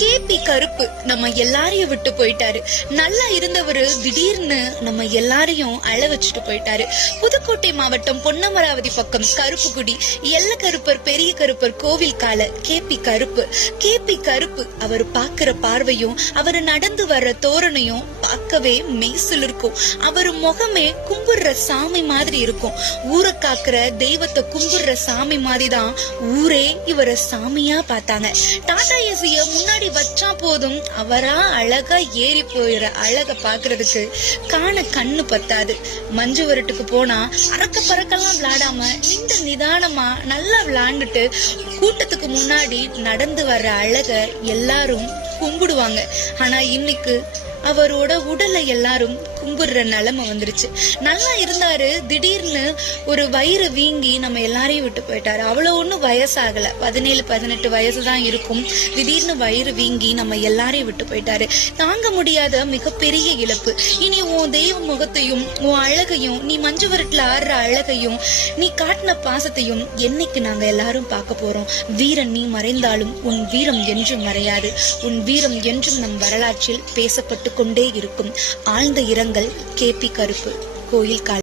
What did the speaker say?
KP கருப்பு நம்ம எல்லாரையும் விட்டு போயிட்டாரு. நல்லா இருந்தவரு திடீர்னு நம்ம எல்லாரையும் அழ வச்சுட்டு போயிட்டாரு. புதுக்கோட்டை மாவட்டம் பொன்னமராவதி பக்கம் கருப்புக்குடி எல்ல கருப்பர் பெரிய கருப்பர் கோவில் கால கேபி கருப்பு அவர் பாக்குற பார்வையும் அவர் நடந்து வர்ற தோரணையும் பார்க்கவே மெய்சில் இருக்கும். அவர் முகமே கும்பிடுற சாமி மாதிரி இருக்கும். ஊரை காக்குற தெய்வத்தை கும்பிடுற சாமி மாதிரிதான் ஊரே இவரை சாமியா பார்த்தாங்க. டாடா ஏசிய முன்னாடி வச்சா போதும் அவரா அழகா ஏறி போயிற அழக பாக்குறதுக்கு காண கண்ணு பத்தாது. மஞ்சு வரட்டுக்கு போனா அறக்க பறக்கெல்லாம் விளையாடாம நிதானமா நல்லா விளையாண்டுட்டு கூட்டத்துக்கு முன்னாடி நடந்து வர்ற அழக எல்லாரும் கும்பிடுவாங்க. ஆனா இன்னைக்கு அவரோட உடலை எல்லாரும் கும்பிடுற நிலைமை வந்துருச்சு. நல்லா இருந்தாரு, திடீர்னு ஒரு வயிறு வீங்கி நம்ம எல்லாரையும் விட்டு போயிட்டாரு. அவ்வளவு ஒன்னும் வயசாகல, 17-18 வயசுதான் இருக்கும். திடீர்னு வயிறு வீங்கி நம்ம எல்லாரையும் விட்டு போயிட்டாரு. தாங்க முடியாத மிகப்பெரிய இழப்பு. இனி உன் தெய்வ முகத்தையும் உன் அழகையும் நீ மஞ்சு வரட்டுல ஆடுற அழகையும் நீ காட்டின பாசத்தையும் என்னைக்கு நாங்க எல்லாரும் பார்க்க போறோம். வீரன் நீ மறைந்தாலும் உன் வீரம் என்றும் மறையாது. உன் வீரம் என்றும் நம் வரலாற்றில் பேசப்பட்டு கொண்டே இருக்கும். ஆழ்ந்த இரங்கல் கேபி கருப்பு கோயில் கால